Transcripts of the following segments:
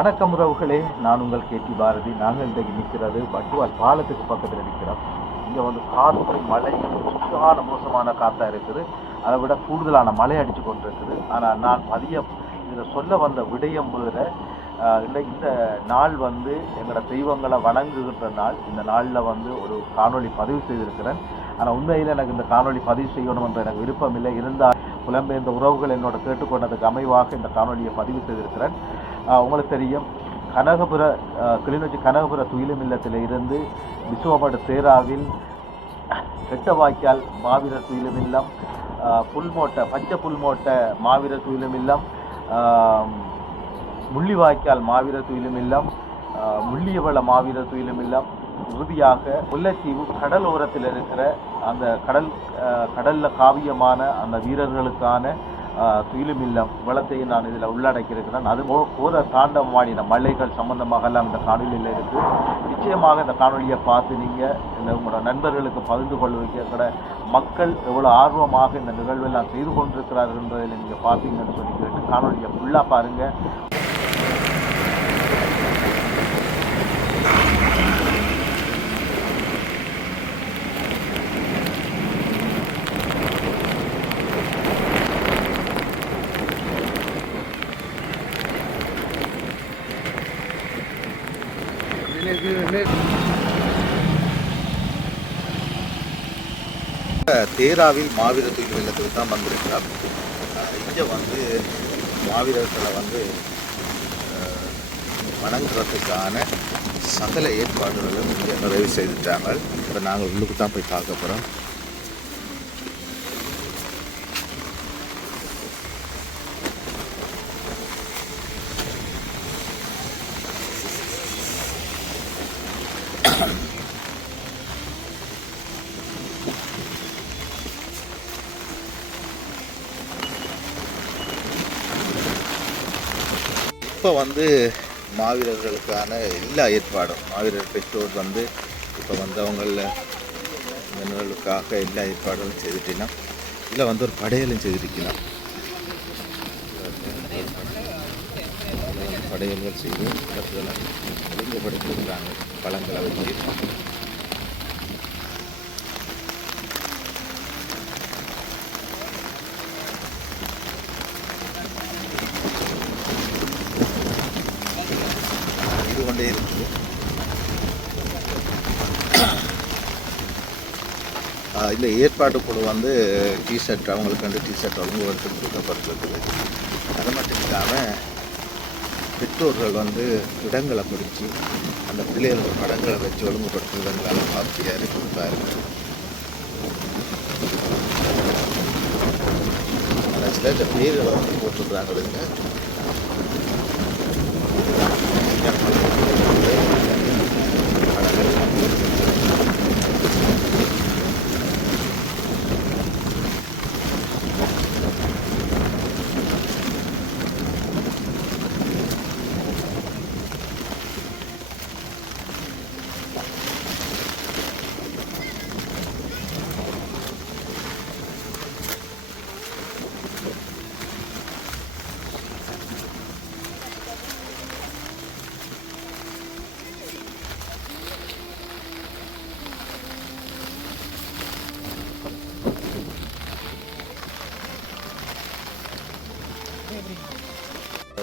வணக்கம் உறவுகளே, நான் உங்கள் கேடி பாரதி. நாங்கள் இன்றைக்கு நிற்கிறது வட்டுவால் பாலத்துக்கு பக்கத்தில் இருக்கிறோம். இங்கே வந்து காற்று மழை சுத்தமான மோசமான காற்றா இருக்குது. அதை விட கூடுதலான மழை அடித்து கொண்டிருக்குது. ஆனால் நான் இதில் சொல்ல வந்த விடயம் இந்த நாள் வந்து எங்களோட தெய்வங்களை வணங்குகின்ற நாள். இந்த நாளில் வந்து ஒரு காணொளி பதிவு செய்திருக்கிறேன். ஆனால் உண்மையில் எனக்கு இந்த காணொளி பதிவு செய்யணும் என்ற எனக்கு விருப்பம் இல்லை. இருந்தால் புலம்பெயர்ந்த உறவுகள் என்னோட கேட்டுக்கொண்டதுக்கு அமைவாக இந்த காணொலியை பதிவு செய்திருக்கிறேன். உங்களுக்கு தெரியும், கிளிநொச்சி கனகபுர துயிலும் இல்லத்தில் இருந்து விசுவமடு தேராவில் கெட்டவாய்க்கால் மாவீரர் துயிலும் இல்லம், பச்சை புல்மோட்டை மாவீரர் துயிலும் இல்லம், முள்ளிவாய்க்கால் மாவீரர் துயிலும் இல்லம், முள்ளியவள மாவீரர் துயிலும் இல்லம், இறுதியாக முல்லைத்தீவு கடலோரத்தில் இருக்கிற அந்த கடலில் காவியமான அந்த வீரர்களுக்கான துயிலும் இல்லம் வளத்தையும் நான் இதில் உள்ளடக்கியிருக்கிறேன். அது போகிற தாண்டவமாடின மலைகள் சம்பந்தமாக எல்லாம் இந்த காணொலியில் இருக்குது. நிச்சயமாக இந்த காணொலியை பார்த்து நீங்கள் உங்களோட நண்பர்களுக்கு பகிர்ந்து கொள்வதற்கு மக்கள் எவ்வளோ ஆர்வமாக இந்த நிகழ்வெல்லாம் செய்து கொண்டிருக்கிறார்கள் என்பதில் நீங்கள் பார்த்தீங்கன்னு சொல்லி கேட்டு காணொலியை ஃபுல்லாக பாருங்கள். தேராவில் மாவீரர் துயில் இல்லத்துக்கு தான் வந்திருக்கிறார். இங்கே வந்து மாவீரர்களை வந்து வணங்குறதுக்கான சகல ஏற்பாடுகளும் இங்கே நிறைவு செய்துட்டாங்க. இப்போ நாங்கள் உள்ளுக்கு தான் போய் பார்க்க போகிறோம். இப்போ வந்து மாவீரர்களுக்கான எல்லா ஏற்பாடும் மாவீரர் பெற்றோர் வந்து இப்போ வந்து அவங்களுக்காக எல்லா ஏற்பாடுகளும் செய்துட்டீங்கன்னா இல்லை வந்து ஒரு படையலும் செய்திருக்கலாம். படையல்கள் செய்து ஒழுங்குபடுத்திருக்கிறாங்க பழங்களை வச்சு. கொண்டே இருக்குது. இந்த ஏற்பாட்டு குழு வந்து டிஷர்ட் அவங்களுக்கு வந்து டிஷர்ட் ஒழுங்குபடுத்தி கொடுக்கப்பட்டிருக்குது. அது மட்டும் இல்லாமல் பெற்றோர்கள் வந்து இடங்களை பிடிச்சி அந்த பிள்ளைகளோட படங்களை வச்சு ஒழுங்குபடுத்துவதற்கான வார்த்தையாக கொடுப்பாரு. சில பேர்களை வந்து போட்டுருக்குறாங்க.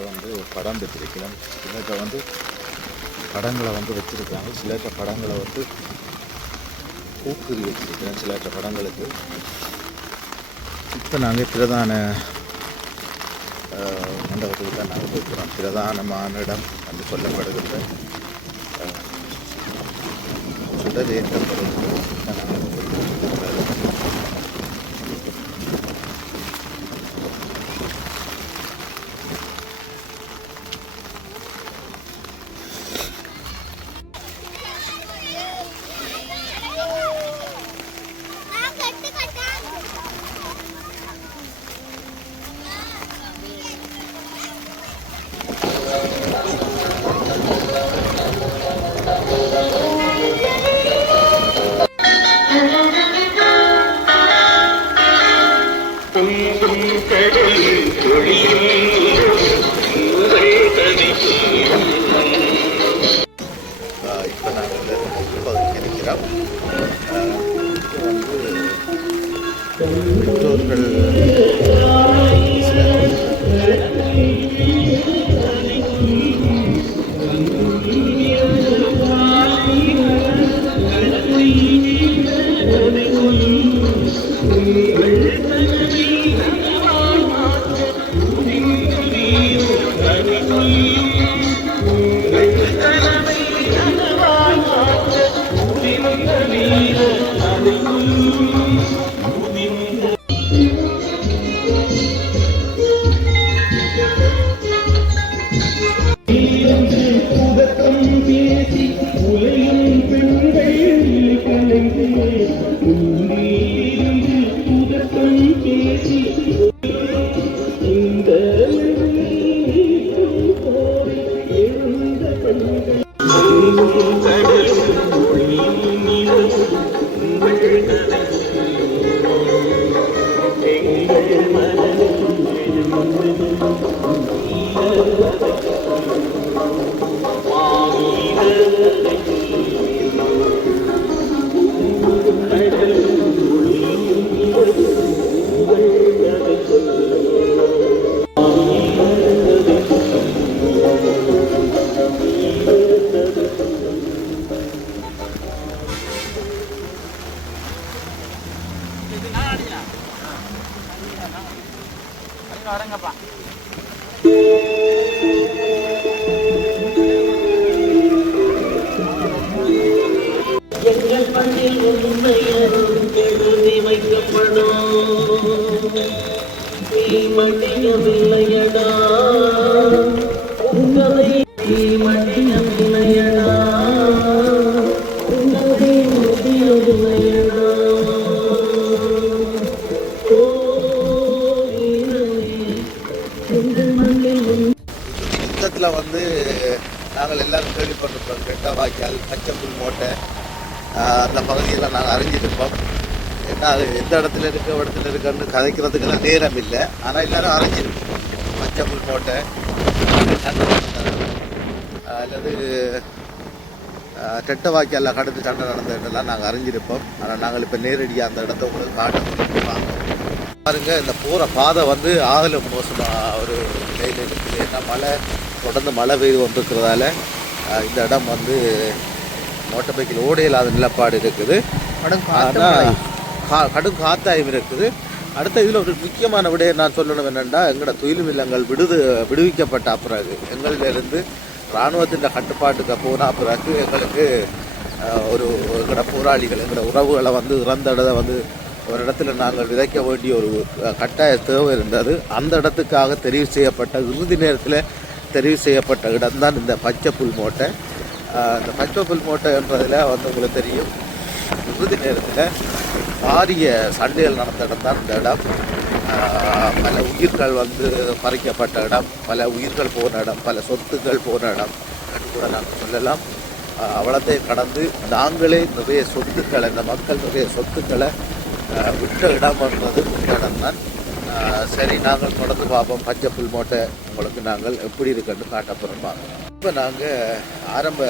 வந்து படம் பெற்றிருக்கலாம். சிலர்கிட்ட வந்து படங்களை வந்து வச்சுருக்காங்க. சிலர்கிட்ட படங்களை வந்து பூக்குறி வச்சுருக்கிறேன். சிலர்கிட்ட படங்களுக்கு இப்போ நாங்கள் பிரதான மண்டபத்துக்கு தான் நாங்கள் போய்க்கிறோம். பிரதானமான இடம் வந்து சொல்லப்படுகின்ற சுடர் ஏற்றப்படுகிறது. நாங்கள் வரங்கப்பா. எங்கள் மண்ணில் உண்மையும் எழுதி வைக்கப்படும் மண்ணியவில்லையடா உங்களை மண்ணியவில்லையடா உங்களை முடியவில்லையடா யுத்தத்தில் வந்து நாங்கள் எல்லாரும் கேள்விப்பட்டிருப்போம். கெட்டவாய்க்கால், பச்சைப்புல் மோட்டை, அந்த பகுதியெல்லாம் நாங்கள் அறிஞ்சிருப்போம். ஏன்னா அது எந்த இடத்துல இருக்குன்னு கதைக்கிறதுக்கெல்லாம் நேரம் இல்லை. ஆனால் எல்லாரும் அறிஞ்சிருப்போம். பச்சைப்புல் மோட்டை அல்லது கெட்டவாய்க்காலில் கடந்து சண்டை நடந்ததெல்லாம் நாங்கள் அறிஞ்சிருப்போம். ஆனால் நாங்கள் இப்போ நேரடியாக அந்த இடத்த உங்களுக்கு காட்ட வாங்க பாருங்க. இந்த போகிற பாதை வந்து ஆகல மோசமாக ஒரு நிலையில் இருக்குது. ஏன்னா தொடர்ந்து மழை பெய்து கொண்டிருக்கிறதால இந்த இடம் வந்து மோட்டர் பைக்கில் ஓட இல்லாத நிலப்பாடு இருக்குது. கடும் காத்தாயம் இருக்குது. அடுத்த இதில் ஒரு முக்கியமான விடயம் நான் சொல்லணும் என்னென்னா, எங்களோட தொழில் இல்லங்கள் விடுவிக்கப்பட்ட பிறகு எங்களிலிருந்து இராணுவத்தின் கட்டுப்பாட்டுக்கு போன பிறகு எங்களுக்கு எங்களோட போராளிகள், எங்களோட உறவுகளை வந்து இறந்த வந்து ஒரு இடத்துல நாங்கள் விதைக்க வேண்டிய ஒரு கட்டாய தேவை இருந்தது. அந்த இடத்துக்காக இறுதி நேரத்தில் தெரிவு செய்யப்பட்ட இடம்தான் இந்த பச்சைப்புல் மோட்டை. இந்த பச்சைப்புல் மோட்டைன்றதில் வந்து உங்களுக்கு தெரியும், இறுதி நேரத்தில் பாரிய சண்டைகள் நடந்த இடம் தான் இந்த இடம். பல உயிர்கள் வந்து பறிக்கப்பட்ட இடம், பல உயிர்கள் போன இடம், பல சொத்துக்கள் போன இடம் கூட நாங்கள் சொல்லலாம். அவ்வளோத்தையும் கடந்து நாங்களே நிறைய சொத்துக்களை, இந்த மக்கள் நிறைய சொத்துக்களை விட்ட இடம்ன்றது இந்த இடம் தான். சரி, நாங்கள் தொடர்ந்து பார்ப்போம். பச்சைப்புல் மோட்டை உங்களுக்கு நாங்கள் எப்படி இருக்குன்னு காட்டப்புறம் பார்ப்போம். இப்போ நாங்கள் ஆரம்ப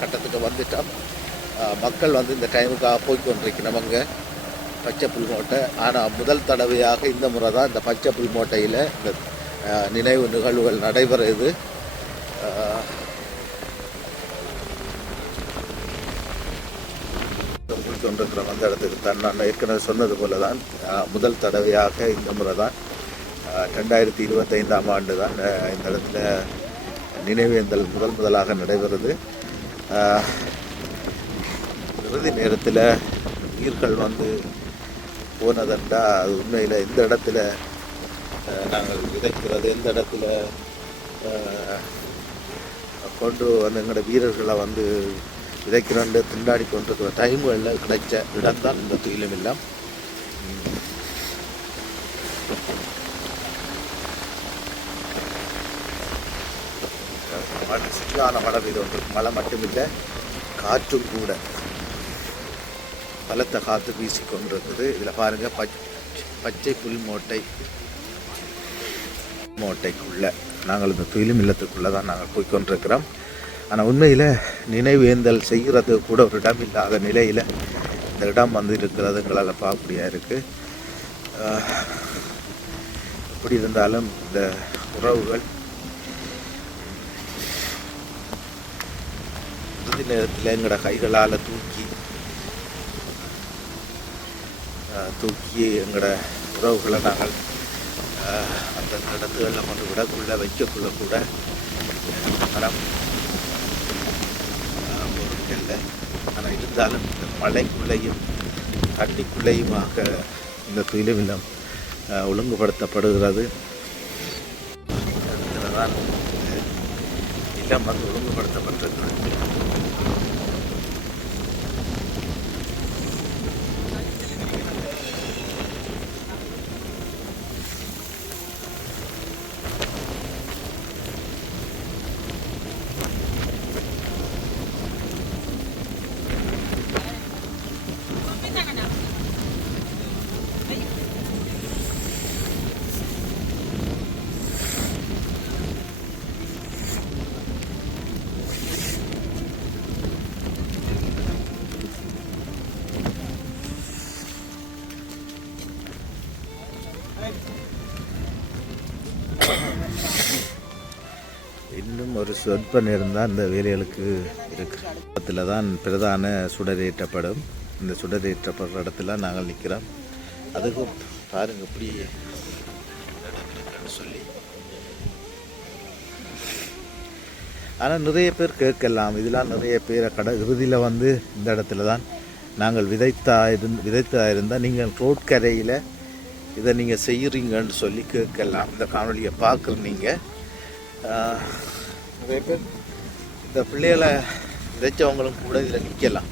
கட்டத்துக்கு வந்துட்டோம். மக்கள் வந்து இந்த டைமுக்காக போய்கொண்டிருக்கிறவங்க பச்சைப்புல் மோட்டை. ஆனால் முதல் தடவையாக இந்த முறை தான் இந்த பச்சைப்புல் மோட்டையில் இந்த நினைவு நிகழ்வுகள் நடைபெறுது. கொண்டிருக்கிற அந்த இடத்துக்கு தான் நான் ஏற்கனவே சொன்னது போல தான் முதல் தடவையாக இந்த முறை தான் 2025ஆம் ஆண்டு தான் இந்த இடத்துல நினைவேந்தல் முதலாக நடைபெறுது. இறுதி நேரத்தில் உயிர்கள் வந்து போனதென்றா அது உண்மையில் எந்த இடத்துல நாங்கள் விதைக்கிறது, எந்த இடத்துல கொண்டு வந்து எங்களோட வீரர்களை வந்து விதைக்கிறோண்டு திண்டாடி கொண்டிருக்கிற டைம்களில் கிடைச்ச இடம் தான் இந்த துயிலும் இல்லம். சரியான மழை பெய்து கொண்டிருக்கு. மழை மட்டுமில்லை, காற்றும் கூட பலத்த காற்று வீசி கொண்டிருக்குது. இதில் பாருங்கள், பச்சைப்புல் மோட்டைக்குள்ளே நாங்கள் இந்த துயிலும் இல்லத்துக்குள்ளே தான் நாங்கள் போய்கொண்டிருக்கிறோம். ஆனால் உண்மையில் நினைவேந்தல் செய்கிறது கூட ஒரு இடம் இல்லாத நிலையில் இந்த இடம் வந்து இருக்கிறதுங்களால் பார்க்கக்கூடியா இருக்குது. எப்படி இருந்தாலும் இந்த உறவுகள் இறுதி நேரத்தில் எங்களோட கைகளால் தூக்கி எங்களோட உறவுகளை நாங்கள் அந்த இடத்துகளில் கொண்டு விடக்குள்ள வைக்கக்குள்ள கூட மரம் பொருட்களில் ஆனால் இருந்தாலும் இந்த மழைக்குள்ளேயும் தண்ணிக்குள்ளேயுமாக இந்த துயிலும் இல்லம் ஒழுங்குபடுத்தப்படுகிறது. தான் இல்லம் வந்து ஒழுங்குபடுத்தப்பட்டிருக்கிறது. இன்னும் ஒரு சொற்ப நேரம் தான் இந்த வேலைகளுக்கு இருக்கு. இடத்துல தான் பிரதான சுடரேற்றப்படும். இந்த சுடரேற்றப்படுற இடத்துல நாங்கள் நிற்கிறோம். அதுக்கும் பாருங்க இப்படி சொல்லி. ஆனால் நிறைய பேர் கேட்கலாம், இதெல்லாம் நிறைய பேரை இறுதியில் வந்து இந்த இடத்துல தான் நாங்கள் விதைத்தா இருந்தால் நீங்கள் ரோட் கரையில் இதை நீங்கள் செய்கிறீங்கன்னு சொல்லி கேட்கலாம். இந்த காணொலியை பார்க்குற நீங்கள் நிறைய பேர் இந்த பிள்ளைகளை விதைச்சவங்களும் கூட இதில் நிற்கலாம்.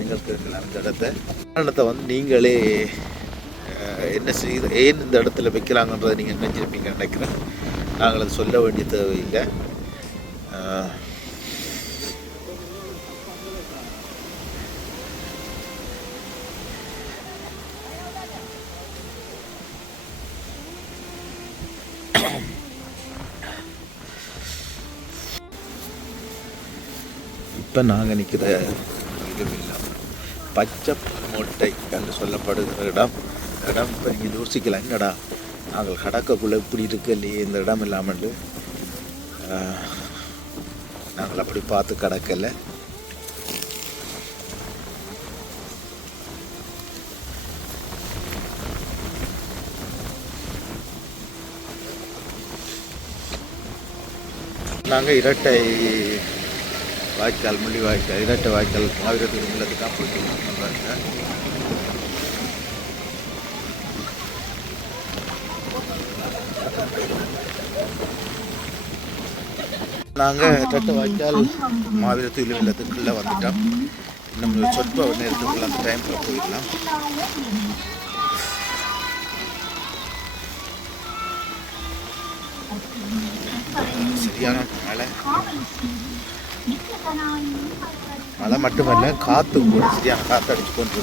நீங்கள் கேட்கலாம் இந்த இடத்த வந்து நீங்களே என்ன செய்ய ஏன் இந்த இடத்துல வைக்கிறாங்கன்றதை நீங்கள் நினைச்சிருப்பீங்கன்னு நினைக்கிறேன். நாங்கள் அதை சொல்ல வேண்டிய தேவையில்லை. இப்போ நாங்கள் நிற்கிற இதுவில்லம் பச்சை மூட்டை என்று சொல்லப்படுகிற இடம். இப்போ நீங்கள் யோசிக்கலாம், என்னடா நாங்கள் கடக்கக்குள்ளே இப்படி இருக்கு இல்லையே இந்த இடம் இல்லாமல். நாங்கள் அப்படி பார்த்து கடக்கலை. நாங்கள் இரட்டை வாய்க்கால், முள்ளி வாய்க்கால், இரட்டை வாய்க்கால் மாவீரத்துக்கு இல்லத்துக்கு தான் போயிட்டு பாருங்க. நாங்கள் இரட்டை வாய்க்கால் மாவீரத்துக்கு இல்லத்துக்குள்ளே வந்துட்டோம். இன்னும் சொற்ப நேரத்துக்குள்ள அந்த டைமில் போயிடலாம். சரியான மழை மட்டுமல்ல, காற்று கூட சரியான காற்று அடிச்சு கொண்டு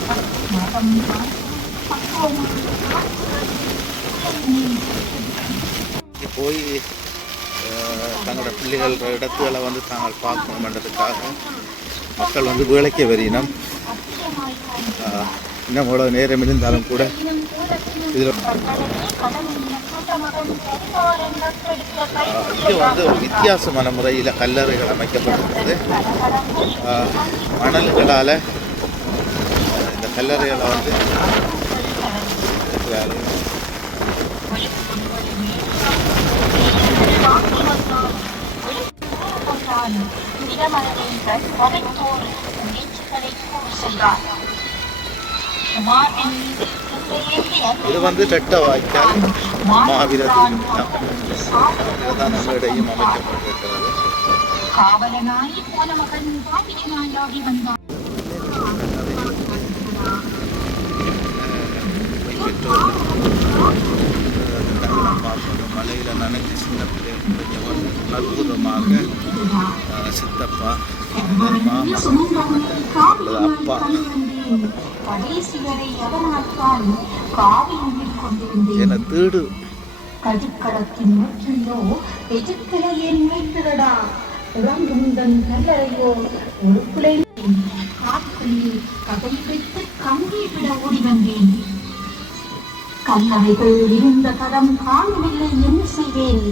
போய் தங்களோட பிள்ளைகள் இடத்துகளை வந்து தாங்கள் பார்க்கணுன்றதுக்காக மக்கள் வந்து வேலைக்கு வரினம். இன்னும் எவ்வளோ நேரம் இருந்தாலும் கூட இதில் இது வந்து ஒரு வித்தியாசமான முறையில் கல்லறைகள் அமைக்கப்பட்டிருக்கிறது. மணல்களால் இந்த கல்லறைகளை வந்து இது வந்து இரட்டை வாய்க்கால் மாவீரர் இதுதான் நம்ம இடையும் அமைக்கப்பட்டிருக்கிறது. மலையில நனைஞ்சு சின்ன பிள்ளைகள் அற்புதமாக சித்தப்பா மாமா அப்பா என தேடு கதிக்கடத்தின் முற்றிலோ எதிர்க்கிளையே நினைத்திரடா உறங்குந்தன் கல்லறையோ ஒரு பிள்ளை காற்குள்ளே கதை வைத்து கங்கீட்டிட ஓடி வந்தேன். கல்லறைகள் இருந்த கதம் காணவில்லை, என்ன செய்வேன்?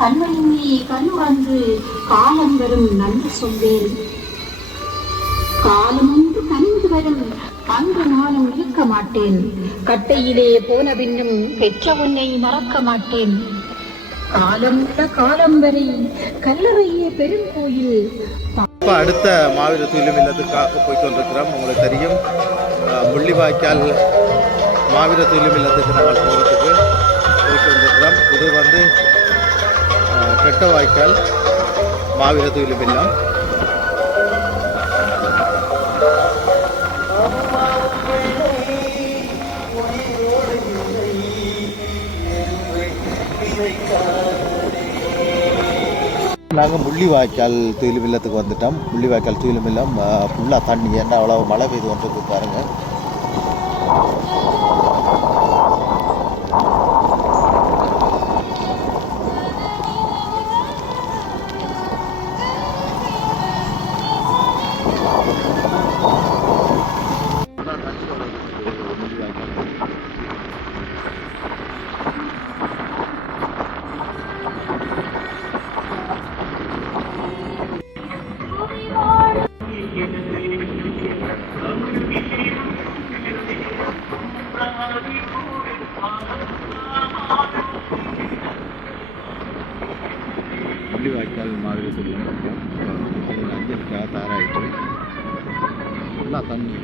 கண்மணியே கண்ணுறந்து காலம் வரும் நன்றி சொல்வேன். காலம் ஒன்று கனிந்து வரும் அன்று நானும் இருக்க மாட்டேன். கட்டையிலே போன பின்னும் பெற்ற உன்னை மறக்க மாட்டேன். காலம் உள்ள காலம் வரை கல்லறையே பெருங்கோயில். இப்போ அடுத்த மாவீர துயிலும் இல்லத்துக்காக போய் கொண்டிருக்கிறோம். உங்களுக்கு தெரியும், முள்ளிவாய்க்கால் மாவீர துயிலும் இல்லத்துக்கு நாங்கள் போகிறதுக்கு போய் கொண்டிருக்கிறோம். இது வந்து கெட்டவாய்க்கால் மாவீர துயிலும் இல்லம். நாங்கள் முள்ளிவாய்க்கால் துயிலும் இல்லத்துக்கு வந்துட்டோம். முள்ளிவாய்க்கால் துயிலும் இல்லம் ஃபுல்லாக தண்ணி, என்ன அவ்வளோ மழை பெய்து கொண்டு பாருங்கள். முள்ளிவாய்க்கால் மாதிரி சொல்லுவாங்க. அஞ்சலுக்காக தயாராகிட்டு ஃபுல்லாக தண்ணி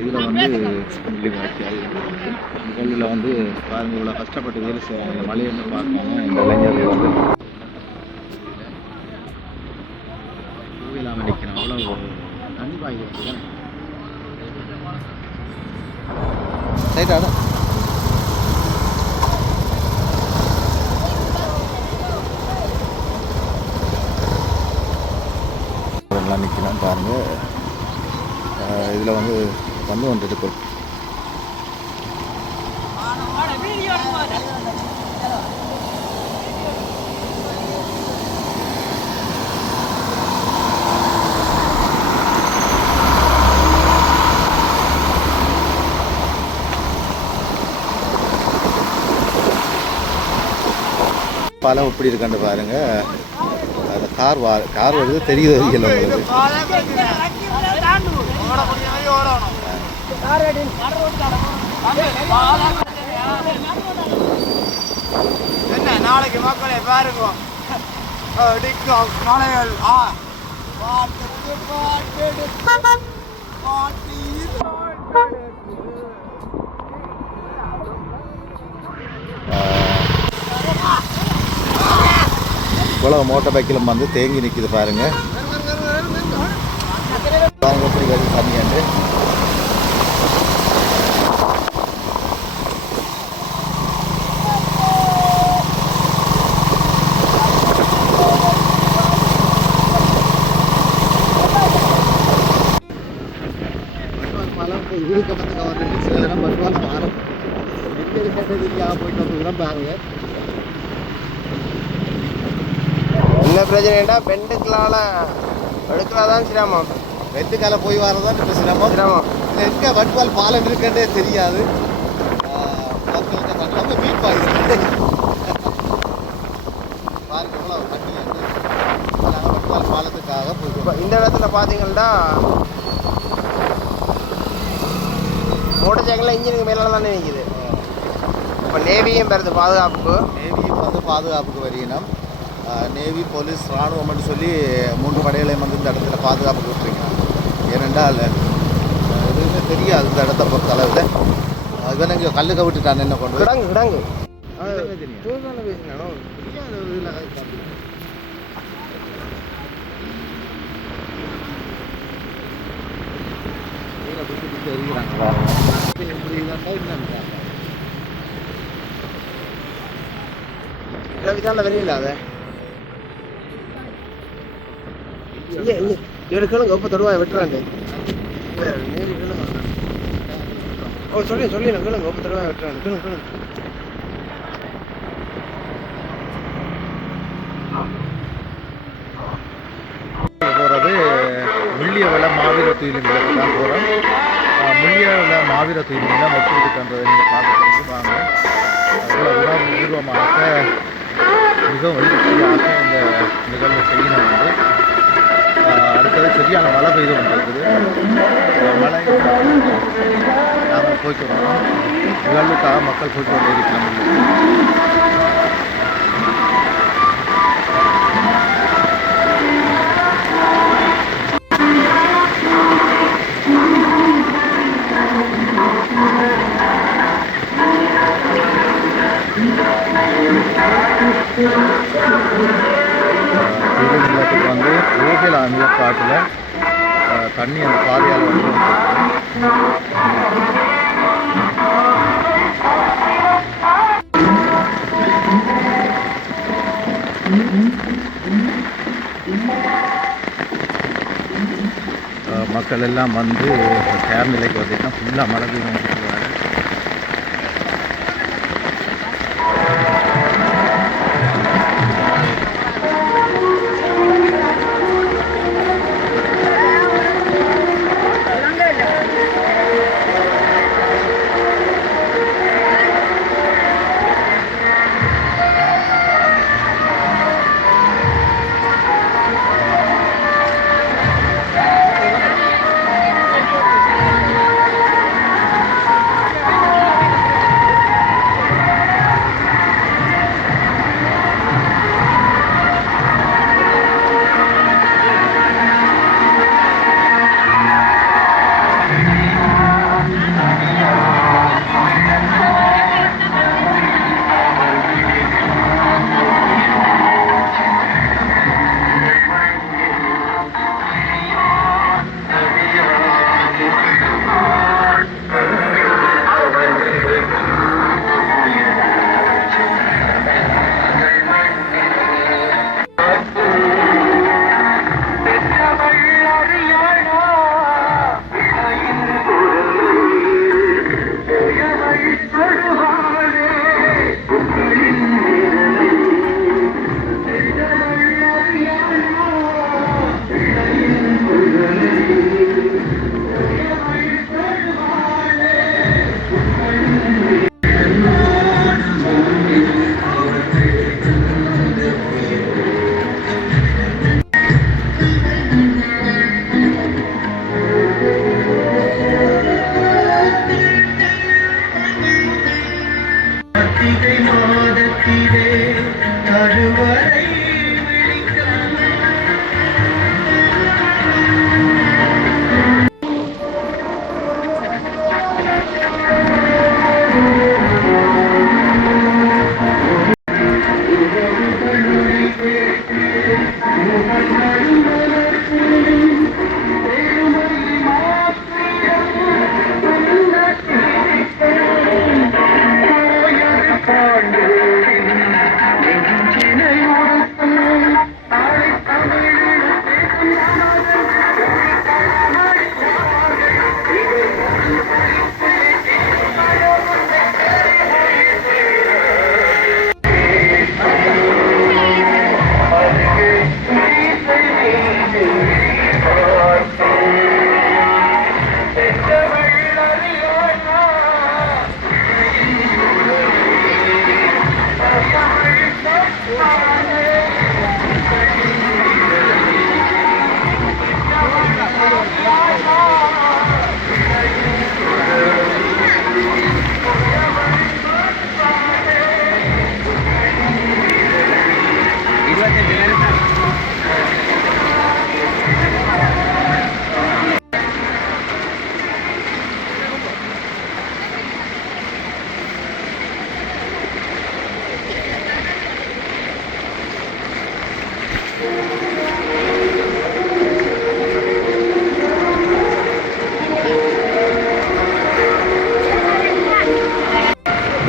இதில் வந்து முள்ளிவாய்க்கால் முதலில் வந்து பாருங்க, இவ்வளோ கஷ்டப்பட்டு வேலை செய்வாங்க. மழையை பார்க்காம இந்த இளைஞர்கள் வந்து இல்லாமல் நிற்கிறோம். அவ்வளோ தண்ணி பாய்க்கிறது ரைட்டாடா. எல்லாம் நிற்கலாம் பாருங்கள். இதில் வந்து கொண்டுட்டு போய் பாலம் எப்படி இருக்கான்னு பாருங்க. அந்த கார் வருது தெரியுது உங்களுக்கு. என்ன நாளைக்கு மக்களை பாருங்க, மலைகள் இவ்வளோ மோட்டார் பைக்கில் வந்து தேங்கி நிற்கிது பாருங்க. பாருங்க எப்படி வருது தண்ணியாண்டு. இதுக்கு வந்து கவர்மெண்ட் சில இடம் பருவால் மாறும். போயிட்டு வந்துக்கிறோம் பாருங்க. என்ன பிரச்சனைடா, பெண்டுக்களால் எடுக்கிறதான் சிரமம். வெட்டுக்கால போய் வரதான் இப்போ சிரமம். எங்கே வட்வால் பாலம் இருக்குன்றே தெரியாது. மக்கள்கிட்ட பண்ணுறாங்க மீட் ஆகிடுது. பாருங்க எவ்வளோ தண்ணி வந்து நாங்கள் வட்வால் பாலத்துக்காக போய் இந்த இடத்துல பார்த்தீங்கன்னா மோட்டர் சைக்கிளில் இன்ஜினுக்கு மேலே தானே நிற்கிது. இப்போ நேவியும் பெறுது பாதுகாப்புக்கு. நேவியும் வந்து பாதுகாப்புக்கு வரையினோம். நேவி, போலீஸ், இராணுவம்னு சொல்லி 3 படைகளையும் வந்து இந்த இடத்துல பாதுகாப்புக்கு விட்டுருக்கணும். ஏனென்றால் எதுவுமே தெரியாது இந்த இடத்த பொறுத்த அளவில். இவன் இங்கே கல்லுக்க விட்டுட்டான் என்ன கொண்டு போய். கிடங்கு கிடங்கு வெளியில அதை இவரு கேளுங்க ஒப்ப தொடுவாய் வெட்டுறாண்டு. ஓ சொல்லி நான் கேளுங்க ஒப்ப தொடுவாய் வெட்டுறாண்டு. கேளுங்க போகிறது முள்ளியவள மாவீர துயிலுங்களுக்கு தான் போகிறோம். முள்ளியவள மாவீர துயிலுங்க மொத்தத்துக்குன்றதை நீங்கள் பார்த்துட்டு வாங்க. அவ்வளோ உணர்வுபூர்வமாக மிகவும் எழுச்சியாக இந்த நிகழ்வு செய்யணும். அடுத்தது சரியான மழை பெய்து கொண்டிருக்குது. மழை நாங்கள் போய்ட்டு வரோம். நிகழ்வுக்காக மக்கள் போய்ட்டு கொண்டே இருக்கிறோம். நிலத்துக்கு வந்து ஓகேல நிலக்காட்டில் தண்ணி அந்த பாதையால் வந்து மக்கள் எல்லாம் வந்து கேர் நிலைக்கு வந்தீங்கன்னா ஃபுல்லாக மழை பெய்யும்.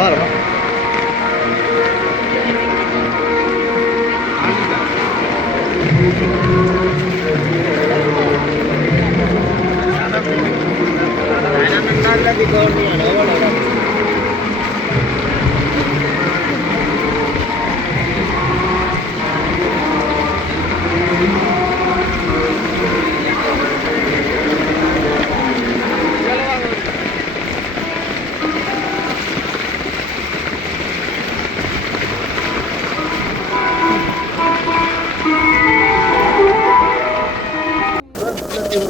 பாருங்க.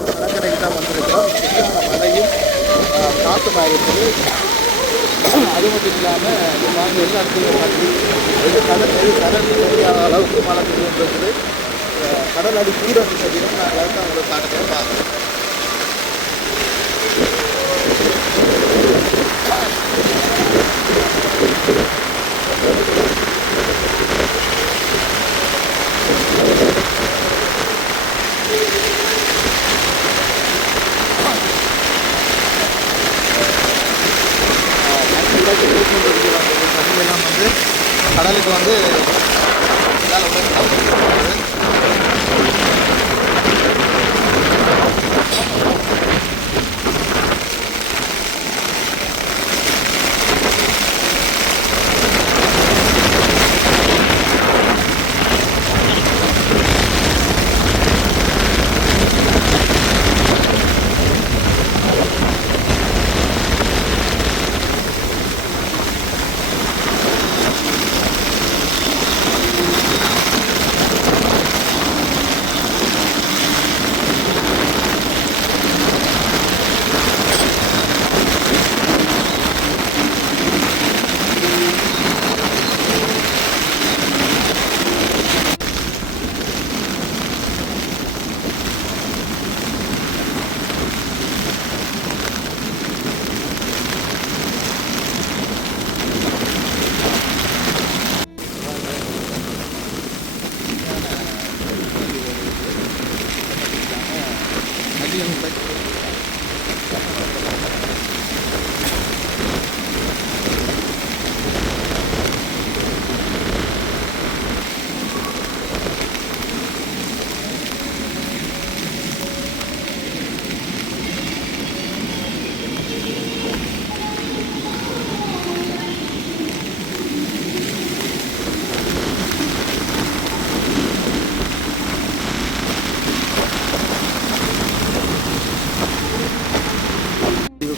கடற்கரைக்கு தான் வந்திருக்கிறோம். மழையும் காற்றுமா இருக்குது. அது மட்டும் இல்லாமல் நாங்கள் எல்லா இடத்துலையும் பார்த்து கடல் தெரியாத அளவுக்கு மழை பெய்யுன்றது கடல் அடி கூட பார்த்தீங்கன்னா நாங்கள் தான் உங்களுக்கு காட்டுறோம் பார்க்குறோம். தண்ணியெல்லாம் வந்து கடலுக்கு வந்து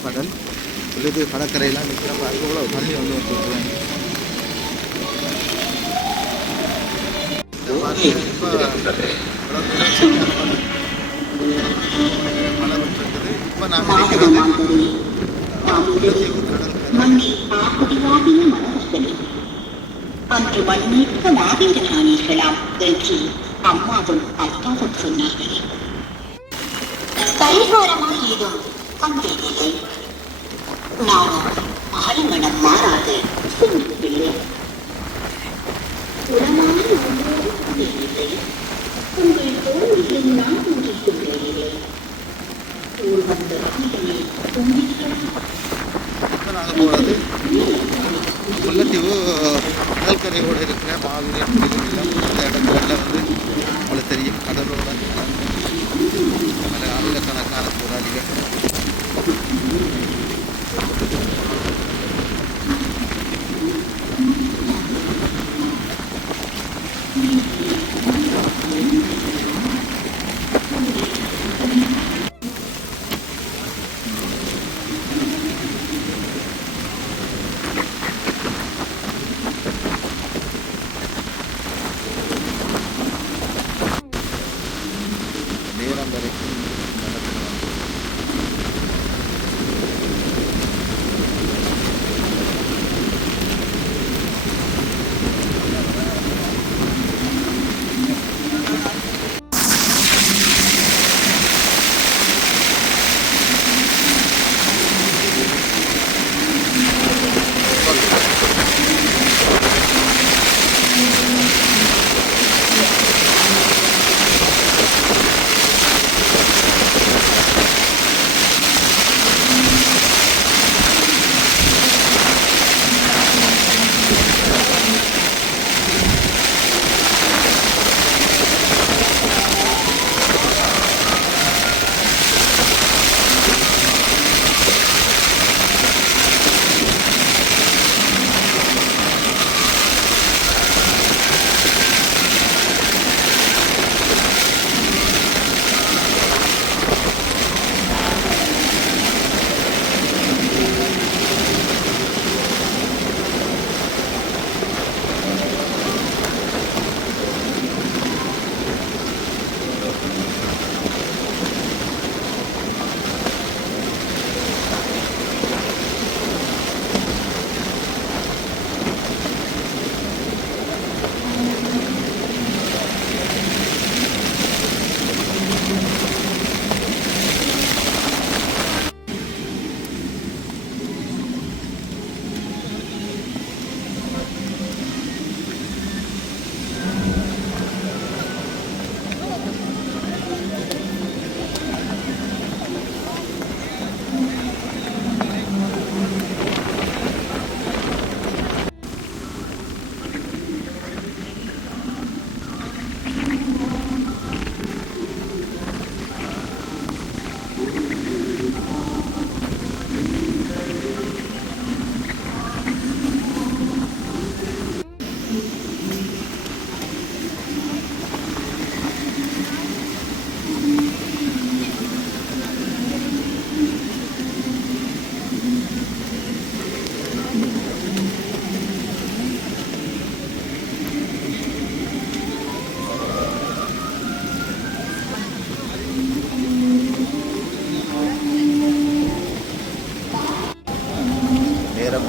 கடல் உள்ளது கடற்கரையெல்லாம் நிற்கிறப்ப அது கூட தண்ணி வந்து வந்துருக்குறேன். மழை வந்துருக்குது. இப்போ நாங்கள் நிற்கிறது அன்று மண்ணிற்க மாவீரனானீர்களாம் என்று அம்மாவும் அப்பாவும் சொன்னார்கள். பரிகாரமாய் ஏதும் கண்டேனில்லை. நானும் ஆளுமனம் மாறாது சிந்திப்பில்லை. உளமான ஒன்றோடு கண்டேனில்லை. உங்கள் தோல்வியில் நான் ஊற்றிக் கொண்டேனில்லை. ஊர் வந்த ராணிகளை நாங்கள் போகிறது முல்லைத்தீவு கடற்கரையோடு இருக்கிற மாவீரன் புலிகள் இல்லம். இந்த இடங்கள்ல வந்து உங்களுக்கு தெரியும் கடலோட ஆயிரக்கணக்கான போராளிகள் நேரம் வரைக்கும் நடத்துகிறாங்க.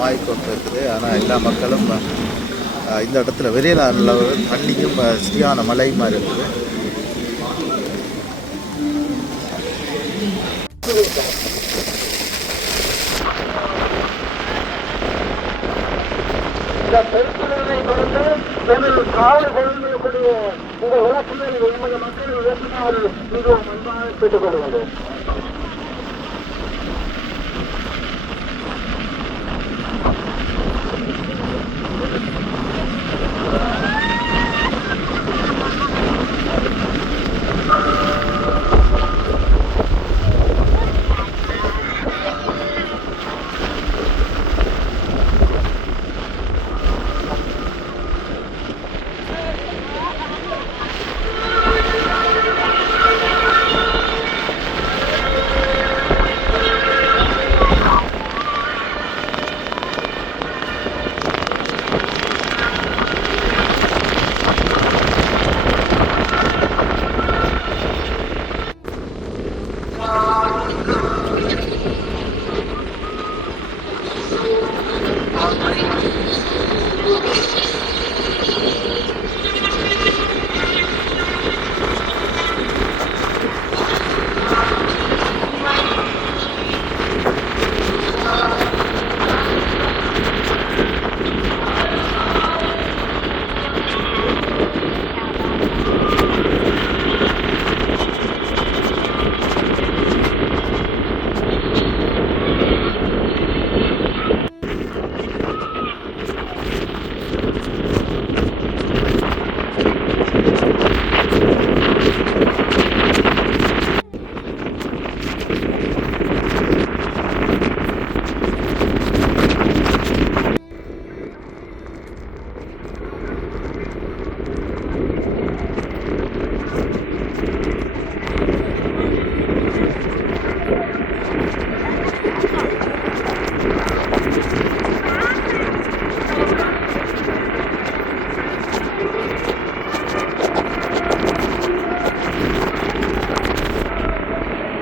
ஆகிக்கொண்டிருக்குது. ஆனால் எல்லா மக்களும் இந்த இடத்துல வெளியில் தண்ணியும் சரியான மழையுமா இருக்குது. இந்த பெருக்கினை தொடர்ந்து எனது காலை கொள்கைக்கூடிய இந்த விளக்குகளை எமது மக்கள் இயக்குமாறு மிகவும் அன்பாக கேட்டுக் கொள்கின்றோம்.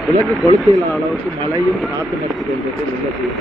விலங்கு கொளுத்துள்ள அளவுக்கு மழையும் காத்து நடத்துகின்றது நிலத்தில்.